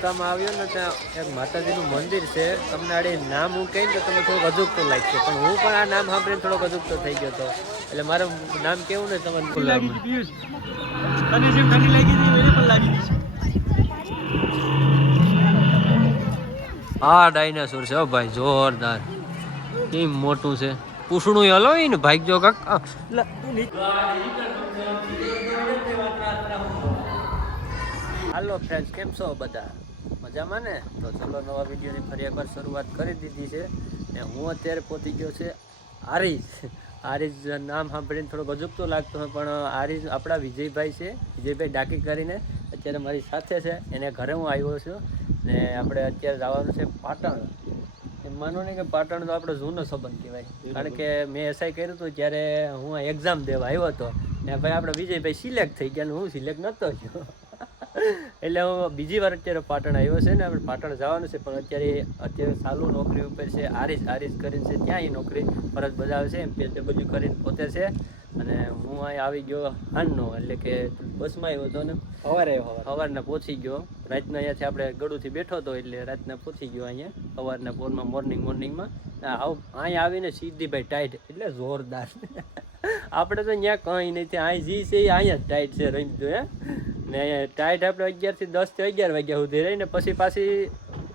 રસ્તામાં આવ્યો ને ત્યાં એક માતાજીનું મંદિર છે. તમને આડે નામ હું કહીને તો તમે થોડુંક અજુગતું લાગશે, પણ હું પણ આ નામ સાંભળીને થોડોક અજુગતો થઈ ગયો હતો. એટલે મારું નામ કેવું ને તમને હા ડાયનાસોર છે ભાઈ, જોરદાર. કેમ મોટું છે, પૂછડું હલો ને ભાઈ જો કાક. હાલો ફ્રેન્ડ્સ, કેમ છો બધા? મજામાં ને? તો ચલો નવા વિડીયોની ફરી એકવાર શરૂઆત કરી દીધી છે ને હું અત્યારે પહોંચી ગયો છે આરીજ. આરીજ નામ સાંભળીને થોડોક અજુગતો લાગતો હોય, પણ આરીજ આપણા વિજયભાઈ છે, વિજયભાઈ ડાકી કરીને અત્યારે મારી સાથે છે. એને ઘરે હું આવ્યો છું ને આપણે અત્યારે જવાનું છે પાટણ. એમ માનો નહીં કે પાટણ તો આપણો જૂનો સંબંધ કહેવાય, કારણ કે મેં એસઆઈ કર્યું હતું ત્યારે હું એક્ઝામ દેવા આવ્યો હતો ને ભાઈ આપણે વિજયભાઈ સિલેક્ટ થઈ ગયા ને હું સિલેક્ટ નહોતો થયો. એટલે હું બીજી વાર અત્યારે પાટણ આવ્યો છે ને આપણે પાટણ જવાનું છે, પણ અત્યારે ચાલુ નોકરી ઉપર છે. આરીજ કરીને છે, ત્યાં એ નોકરી ફરજ બજાવે છે. એમ તે બધું કરીને પોતે છે. અને હું અહીં આવી ગયો હાનનો, એટલે કે બસમાં આવ્યો હતો ને સવારના પહોંચી ગયો. રાતના અહીંયાથી આપણે ગળુથી બેઠો હતો એટલે રાતના પહોંચી ગયો અહીંયા સવારના પોરમાં મોર્નિંગમાં. અહીંયા આવીને સીધી ભાઈ ટાઈટ એટલે જોરદાર. આપણે તો ત્યાં કંઈ નથી, અહીં જી છે અહીંયા જ ટાઈટ છે રહીને હે ને. અહીંયા ટાઈટ આપણે 11 થી 10 થી 11 વાગ્યા સુધી રહીને પછી પાછી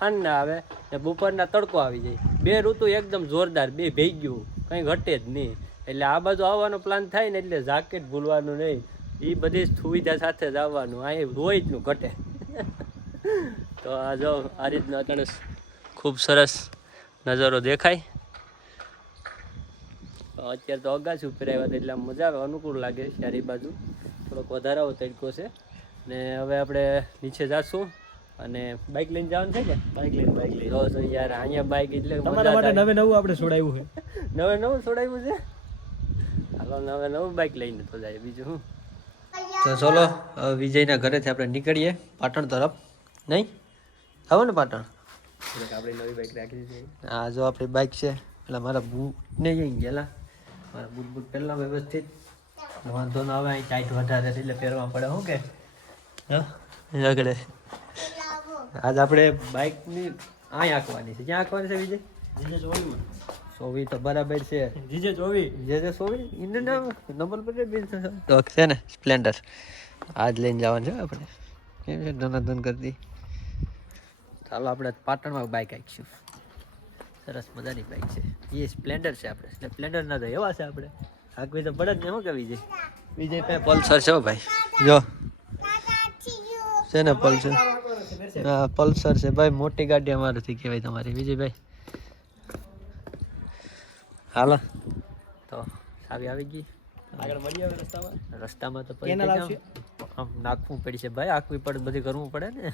સાંજના આવે ને બપોરના તડકો આવી જાય. બે ઋતુ એકદમ જોરદાર, બે ભેગ્યું, કંઈ ઘટે જ નહીં. એટલે આ બાજુ આવવાનો પ્લાન થાય ને એટલે જાકેટ ભૂલવાનું નહીં, એ બધી સુવિધા સાથે જ આવવાનું. અહીં રોજનું ઘટે. તો આ જો આ રીતના અત્યારે ખૂબ સરસ નજારો દેખાય. અત્યારે તો અગાસી ઉપર આવ્યા હતા એટલે મજા આવે, અનુકૂળ લાગે. ચારે બાજુ થોડોક વધારાવો તડકો છે ને. હવે આપણે નીચે જાશું અને બાઇક લઈને જવાનું છે કે બાઇક લઈને તો યાર અહીંયા બાઇક એટલે તમારા માટે નવું આપણે છોડાવ્યું છે. નવું છોડાવ્યું છે. હાલો નવું બાઇક લઈને તો જાય, બીજું શું. તો ચલો વિજયના ઘરેથી આપણે નીકળીએ પાટણ તરફ. નહીં આવો ને પાટણ આપણે નવી બાઇક રાખી છે. હા જો આપણી બાઇક છે. એટલે મારા બૂટને જઈ ગયેલા, મારા બૂટ પહેલાં વ્યવસ્થિત વાંધો ના આવે. અહીં ટાઈટ વધારે એટલે પહેરવા પડે. શું કે આગળ આજ આપણે બાઇકની અહીં આંકવાની છે. ક્યાં આંકવાની છે વિજય? જીજે 24 તો બરાબર છે. જીજે 24 ઇન્ડિયન નંબર પ્લેટ બી તો છે ને સ્પ્લેન્ડર. આજ લઈને જવાનું છે આપણે. કેમ છે ધનાધન કરતી. ચાલો આપણે પાટણમાં બાઇક આંકીશું. સરસ મજાની બાઇક છે એ સ્પ્લેન્ડર છે. આપણે સ્પ્લેન્ડર ના તો એવા છે આપણે આંકવી તો પડે જ ને. શું કે વિજય પાસે પલ્સર છે ભાઈ, જો છે ને પલ્સર. હા પલ્સર છે ભાઈ, મોટી ગાડી અમારાથી કહેવાય તમારી વિજયભાઈ. હાલો તો સાવી આવી ગઈ. આગળ મળી આવે રસ્તામાં તો પછી આમ નાખવું પડશે ભાઈ, આખવી પડે, બધી કરવું પડે ને.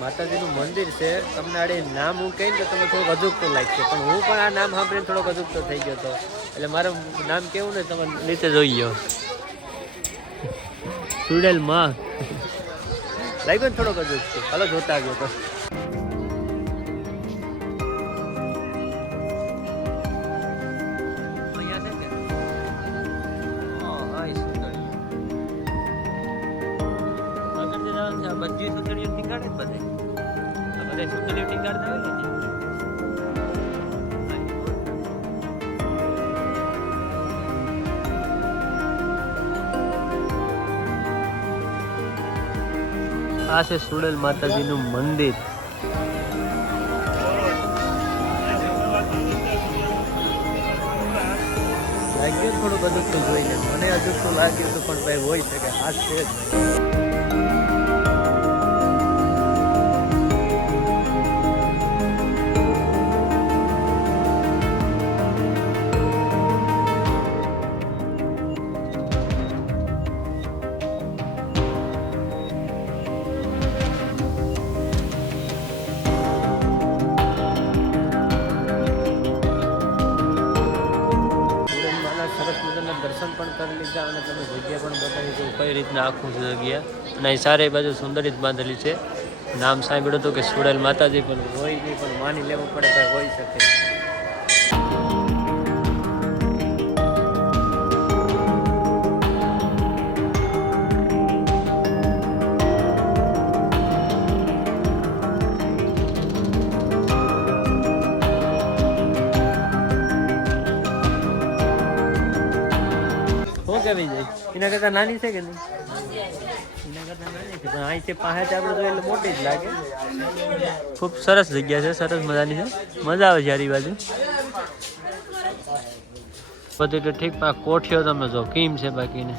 માતાજીનું મંદિર છે. તમને આડે નામ હું કહીને તો તમે થોડુંક અજુગતો લાગશે, પણ હું પણ આ નામ સાંભળીને થોડોક અજુગતો થઈ ગયો હતો. એટલે મારું નામ કેવું ને તમે નીચે જોઈ ગયો સુડેલ માં લાગ્યો ને થોડોક અજુગતો. હાલો જોતા ગયો તો બધી સુતળીઓ ટીકાડે જ બધે. આ બધે સુતળીઓ ટીકાડતા હોય ને. આ છે સુડેલ માતાજીનું મંદિર. લાગ્યું થોડુંક અજુગતું જોઈને, મને અજુગતું લાગ્યું હતું પણ ભાઈ હોય શકે હાથ છે જ. કરી લીધા અને તમે જગ્યા પણ બતાવી દઉં કઈ રીતના આખું છે જગ્યા. અને અહીં સારી બાજુ સુંદર રીત બાંધેલી છે. નામ સાંભળ્યું હતું કે સુડેલ માતાજી પણ હોય નહીં, પણ માની લેવું પડે કે હોઈ શકે. કેવી જાય એના કરતા નાની છે કે નહીં? એના કરતા નાની છે, પણ અહીંથી પાસે આપણે જોઈએ એટલે મોટી જ લાગે. ખૂબ સરસ જગ્યા છે, સરસ મજાની છે, મજા આવે છે આરી બાજુ બધી તો ઠીક. પા કોઠીઓ તમે જો કેમ છે, બાકીને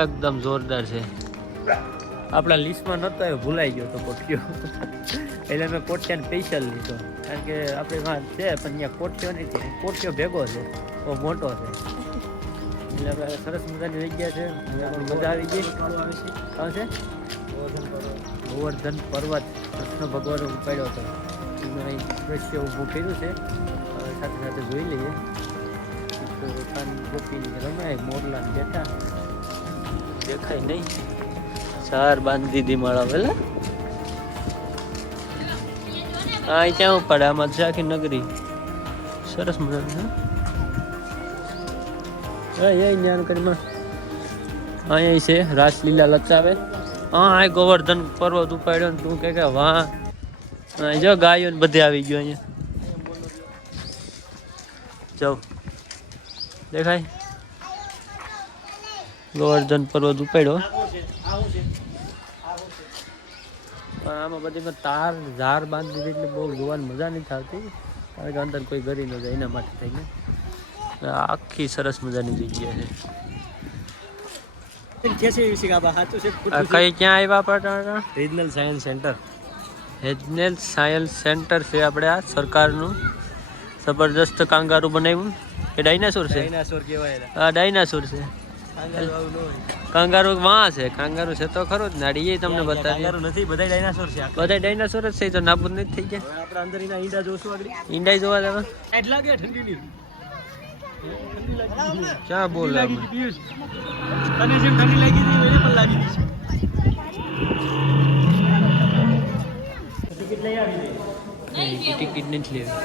એકદમ જોરદાર છે. આપણા લિસ્ટમાં નહોતો આવ્યો, ભૂલાઈ ગયો તો કોઠીઓ એટલે મેં કોઠિયાને સ્પેશિયલ લીધો, કારણ કે આપણે વાત છે પણ અહીંયા કોઠીઓ નથી, કોઠીઓ ભેગો છે, બહુ મોટો છે. એટલે સરસ મજાની જગ્યા છે, મજા આવી ગઈ. કાં છે ગોવર્ધન પર્વત કૃષ્ણ ભગવાન ઉપાડ્યો હતો, એનું અહીં દ્રશ્ય ઊભું કર્યું છે. સાથે સાથે જોઈ લઈએ. ગોપી રમાય, મોરલા બેઠા દેખાય નહીં. સાર બાંધી દીધી માળા પેલા હા ક્યાં ઉપાડે, આમાં છે આખી નગરી. સરસ મજાનું અહીંયા છે રાસલીલા લચાવે. હા ગોવર્ધન પર્વત ઉપાડ્યો ને તું કે વાહ જો ગાયો ને બધે આવી ગયો. અહીંયા જાવ દેખાય ગોવર્ધન પર્વત ઉપાડ્યો. પણ આમાં બધી તાર ઝાર બાંધી દીધી એટલે બહુ જોવાની મજા નથી આવતી, કારણ કે અંદર કોઈ ગરી ન જાય એના માટે થઈને. આખી સરસ મજાની જગ્યા છે. કઈ ક્યાં આવ્યા પટાણા? Regional science centre. Regional science centre છે આપણે આ સરકારનું. જબરદસ્ત કાંગારું બનાવ્યું. એ ડાયનાસોર છે? ડાયનાસોર કહેવાય. હા ડાયનાસોર છે. કાંગારું વાં છે, કાંગારું છે તો ખરો જ નાડી. એ તમને બતાવી નથી, બધા ડાયનાસોર છે. બધા ડાયનાસોર જ છે, તો નાબૂદ નથી થઈ ગયા. આપણે અંદર એના ઈંડા જોશું, આગળ ઈંડા જોવા જવા લાગે ઠંડી ક્યાં બોલે તને જેમ ઠંડી લાગી હતી એને પણ લાગી ગઈ છે. ટિકિટ લઈ આવી ટિકિટ નથી લેવી.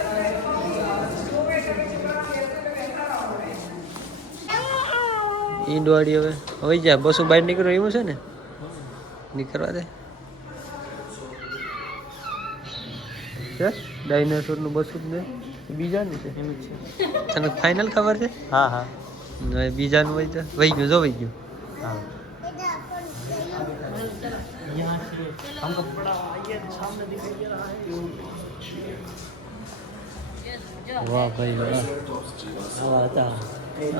ઈંડવાડી હવે હવે જા બસો બહાર નીકળો એવું છે ને, નીકળવા દે. ડાયનાસોર નું બસું જ ને બીજાનું છે એમ છે. તને ફાઇનલ ખબર છે? હા હા બીજાનું હોય તો વહી ગયું, જો વહી ગયું. હા વાહ ભાઈ વાહ. આવા હતા,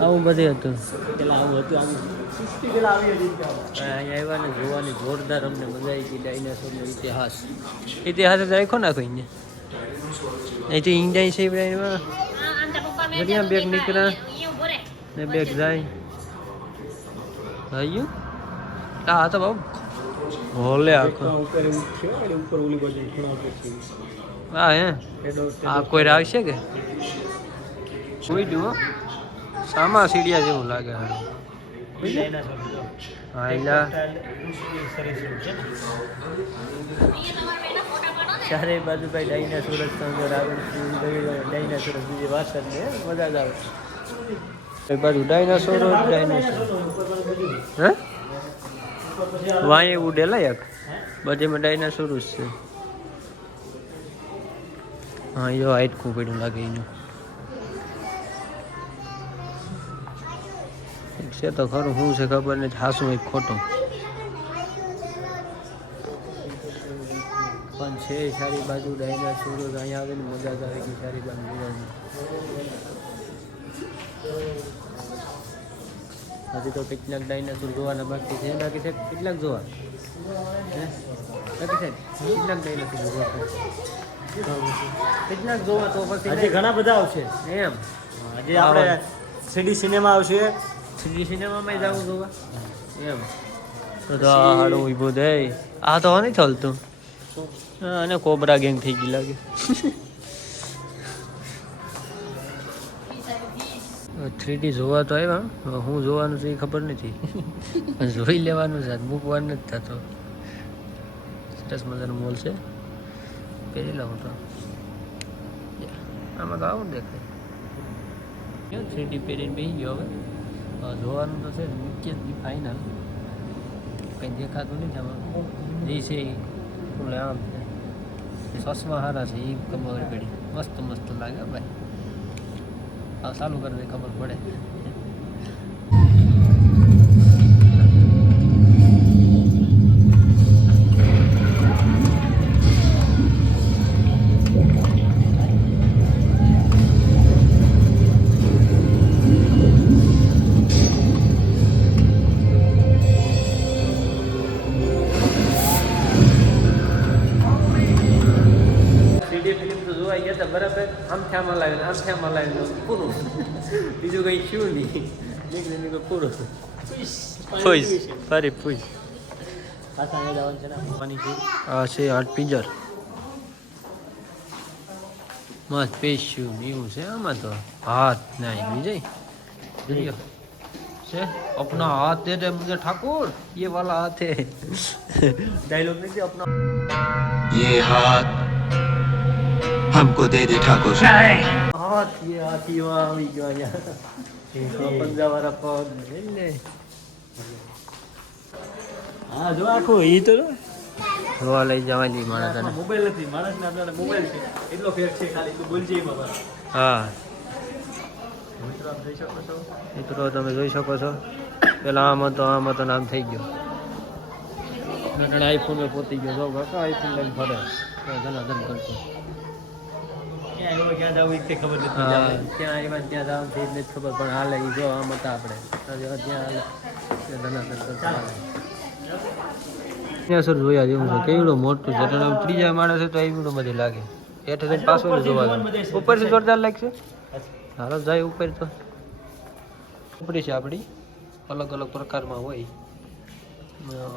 આવું બધું હતું પેલા. આવું હતું, અહીંયા આવ્યા ને જોવાની જોરદાર અમને મજા આવી ગઈ. ડાયનાસોરનો ઇતિહાસ જ રાખ્યો નાખો અહીંયા. અહીંથી ઈંડા છે ઘડિયા બેગ નીકળ્યા ને બેગ જાય. ભાઈ હા તો બાબુ હોલે આખો હા હે આ કોઈ આવશે કે જોઈ જુઓ. સામા સીડિયા જેવું લાગે. હા એલા ચારે બાજુ ભાઈ ડાયનાસોર જ અંદર આવે. ડાયનાસોર બીજી વાત જ ને મજા જ આવે. બાજુ ડાયનાસોર હે વાંય ઉડેલા એક બધીમાં ડાયનાસોર જ છે. હા યો હાઈટકું પડ્યું લાગે એનું છે તો ખરું. શું છે ખબર નથી, હાસું એક ખોટું પણ છે. સારી બાજુ ડાયનાસોર અહીંયા આવીને મજા જ આવે કે સારી બાજુ જોવાની. હજી તો કેટલાક ડાયનાસોર જોવાના બાકી છે. બાકી છે કેટલાક જોવા કેટલાક ડાયનાસોર જોવા કેટલાક જોવા તો પછી હજી ઘણા બધા આવશે એમ. હજી આપણે સીડી સિનેમા આવશે. સીડી સિનેમામાં જવું જોવા એમ તો હાડું ઊભું દે. આ તો નહીં ચાલતું. અને કોબરા ગેંગ થઈ ગઈ લાગે. 3D જોવા તો આવ્યા, હું જોવાનું છે એ ખબર નથી. જોઈ લેવાનું છે, મૂકવાનું નથી થતો. સરસ મજાનું મોલ છે, પહેરી લઉં તો આમાં તો આવું દેખાય. 3D પહેરીને બેસી ગયો. હવે જોવાનું તો છે નીચે જ ફાઇનલ, કંઈ દેખાતું નથી આમાં. જે છે એ ઓલે આમ છે, ચશ્મા સારા છે એ ખબર પડી. મસ્ત મસ્ત લાગે ભાઈ. આ ચાલુ કરે ખબર પડે. બરાબર આમથી આમાં લાવીને પૂરું, બીજું કંઈ થયું નહીં. નીકળી પૂરું. ફરી પૂછ પાછા જવાનું છે ને. આ છે આર્ટ પિંજર, મસ્ત પેશ્યું એવું છે. આમાં તો હાથ નહીં વિજય છે. अपना हाथ दे दे मुझे ठाकुर, ये वाला हाथ है. डायलॉग नहीं अपना ये हाथ हमको दे दे ठाकुर. हाथ ये हाथी वहाँ આવી ગયો અહીંયા. પંજાવાળા પગ એટલે હા જો આખું ઈ તો જોવા લઈ જવાની માણસ મોબાઈલ નથી. માણસને આપણે મોબાઈલ છે એટલો ફેર છે ખાલી તું બોલજે બાબા. હા મિત્રો તમે જોઈ શકો છો. પેલા આમ હતો આમ થઈ ગયો. આઈફોન માં પોતી ગયો. જો કાકા આઈફોન લઈને ફરે ધનાધન કરતો. ક્યાં જવું તે ખબર નથી. ક્યાં આવ્યા ત્યાં જવાનું થઈ નથી ખબર, પણ હાલે એ જો આમ હતા આપણે ત્યાં હાલે ધનાધન કરતા. સર જોયા જેવું છે, કેવડું મોટું છે. ત્રીજા માણસ તો એવડું બધું લાગે. હેઠે પાછું જોવાનું, ઉપરથી જોરદાર લાગશે. હાલો જાય ઉપર. તો ખોપરી છે આપણી, અલગ અલગ પ્રકારમાં હોય.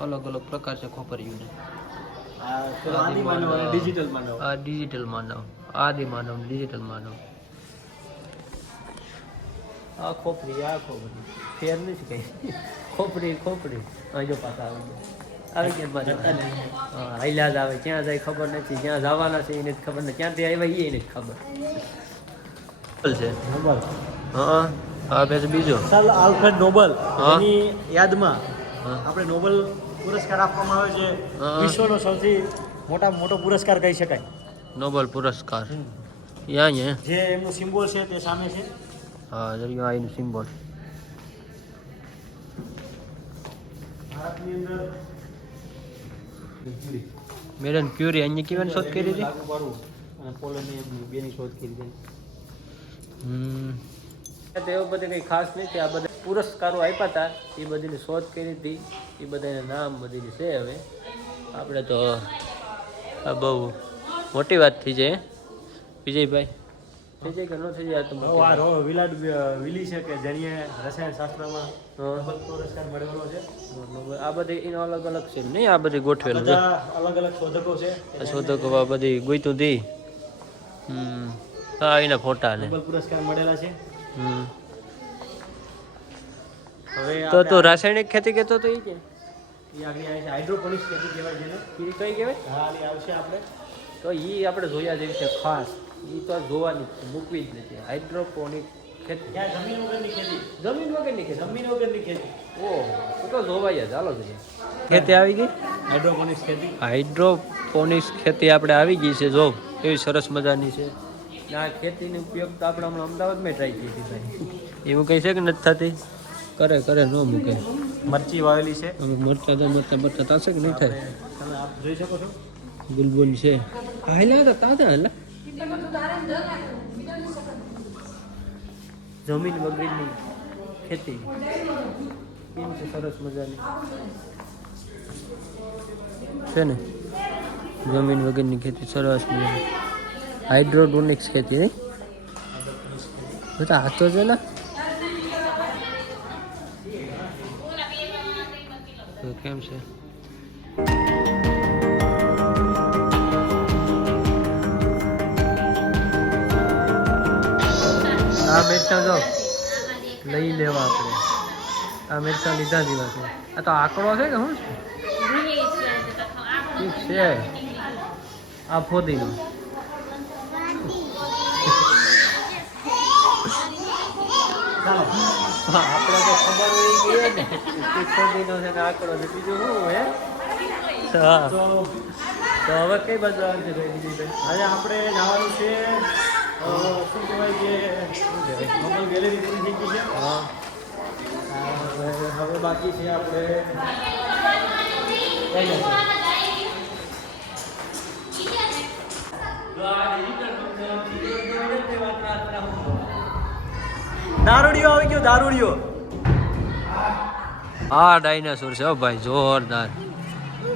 અલગ અલગ પ્રકાર છે ખોપરીઓની. ડિજિટલ માનવ, આદિ માનવ, ડિજિટલ માનવ. આ ખોપરી ફેર નથી કઈ. ખોપરી અહીં જો પાછા આવી ગયા હાઈલાજ આવે. ક્યાં જાય ખબર નથી, ક્યાં જવાના છે એ નથી ખબર નથી, ક્યાંથી આવ્યા એ નથી ખબર છે. હા હા પછી બીજો આલ્ફ્રેડ નોબલ એની યાદમાં આપણે નોબલ પુરસ્કાર આપવામાં આવે છે. વિશ્વનો સૌથી મોટો પુરસ્કાર કહી શકાય, નોબલ પુરસ્કાર. જે એમનું સિમ્બોલ છે તે સામે છે. હા જરીયો આ એનું સિમ્બોલ. ભારતની અંદર મેડમ ક્યુરી અહીંયા કેવાની શોધ કરી હતી? અને પોલેન્ડની બેની શોધ કરી હતી. એવું બધું કંઈ ખાસ નથી. આ બધા પુરસ્કારો આપ્યા હતા એ બધીની શોધ કરી હતી, એ બધાના નામ બધીની છે. હવે આપણે તો આ બહુ મોટી વાત થઈ જાય. વિજયભાઈ થઈ જાય કે ન થઈ જાય? તો વિલાડ વિલી છે કે જેને રસાયણ શાસ્ત્રમાં નોબેલ પુરસ્કાર મળેલો છે. આ બધી એનો અલગ અલગ છે નહીં? આ બધી ગોઠવેલું છે, અલગ અલગ શોધકો છે. શોધકો આ બધી ગોઈતું દી. હા એના ફોટા ને નોબેલ પુરસ્કાર મળેલા છે. હવે તો રાસાયણિક ખેતી કહેતો તો એ કે એ આગળ આવે છે હાઇડ્રોપોનિક્સ ખેતી કહેવાય છે. એ કઈ કહેવાય? હા એ આવશે આપણે. તો એ આપણે જોયા જેવી છે ખાસ. એ તો જોવાની મૂકવી જ નથી. હાઇડ્રોપોનિક ખેતી, જમીન વગરની ખેતી. જમીન વગરની ખેતી. જમીન વગરની ખેતી. ઓહ તો જોવાય જ. ચાલો જોઈએ. ખેતી આવી ગઈ, હાઇડ્રોપોનિક્સ ખેતી. હાઇડ્રોપોનિક્સ ખેતી આપણે આવી ગઈ છે. જો એવી સરસ મજાની છે. આ ખેતીનો ઉપયોગ તો આપણે હમણાં અમદાવાદમાં ટ્રાય કરી હતી ભાઈ. એવું કંઈ છે કે નથી થતી? કરે ન મૂકે. મરચી વાવેલી છે. મરચા થશે કે નહીં થાય? તમે આપ જોઈ શકો છો. ગુલબુલ છે. હાલા તાતા હાલા જમીન વગરની ખેતી કેમ છે? સરસ મજાની છે ને. જમીન વગરની ખેતી સરસ મજાની હાઇડ્રોપોનિક્સ ખેતી નહીં? બધા હાથો છે ને. કેમ છે? આ બેઠા જો લઈ લેવા આપણે. આ મિરચા લીધા જેવા છે. આ તો આંકડો છે કે શું છે? ઠીક છે. આ ફોદીનો. ચાલો આપણે તો ખબર હોય ગઈ ને કે ફોદીનો છે ને આંકડો છે, બીજું શું હે? હા. તો તો હવે કઈ બાજુ આવવાનું છે ભાઈ? આજે આપણે જવાનું છે શું કહેવાય કે નોબલ ગેલેરી પૂરી થઈ ગઈ છે. હા. હવે બાકી છે આપણે દારૂડિયો આવી ગયો, દારૂડિયો. આ ડાયનાસોર છે હો ભાઈ, જોરદાર.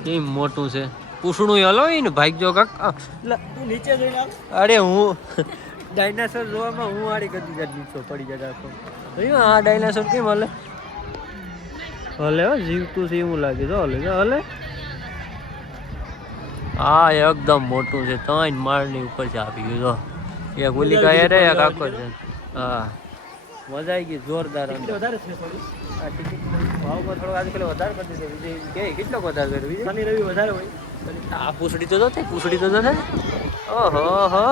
કેમ મોટું છે. પૂછડું હલો ને ભાઈ જો કાક. તું નીચે જોઈને આવ. અરે હું ડાયનાસોર જોવામાં હું આડી કદી જ નીચો પડી જતા હતો. જોયું આ ડાયનાસોર કેમ હલે? હલે હો, જીવતું છે એવું લાગે. જો હલે, જો હલે. હા એકદમ મોટું છે. 3 માળની ઉપર છે આપી ગયું. જો એક ઓલી ગાય રે, એક આખો છે. હા મજા આવી ગઈ, જોરદાર. વધારે છે થોડી. આ ટિકિટ ભાવમાં થોડો આજકાલ વધારે કરી દીધો. બીજી કે કેટલો વધારે કર્યો બીજી? શનિ રવિ વધારે હોય. આ પૂછડી તો જોતે, પૂછડી તો જોતે. ઓહો હો,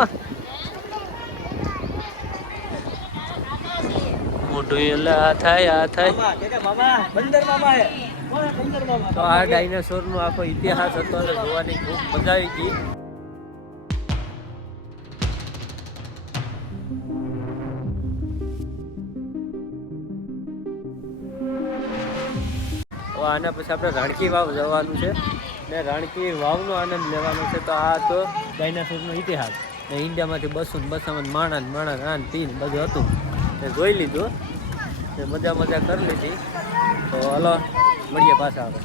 મોટું એટલે આ થાય, આ થાય. મામા કે મામા બંદર મામા હે. કોણ હે બંદર મામા? તો આ ડાયનાસોર નો આખો ઇતિહાસ હતો અને જોવાની ખૂબ મજા આવી ગઈ. હવે આના પછી આપણે રાણકી વાવ જવાનું છે ને રાણકી વાવનો આનંદ લેવાનો છે. તો આ તો ડાયનાસોરનો ઇતિહાસ ને ઇન્ડિયામાંથી 252 માણસ આન પીન બધું હતું એ જોઈ લીધું ને મજા કરી લીધી. તો હલો મળીએ પાછા આવે.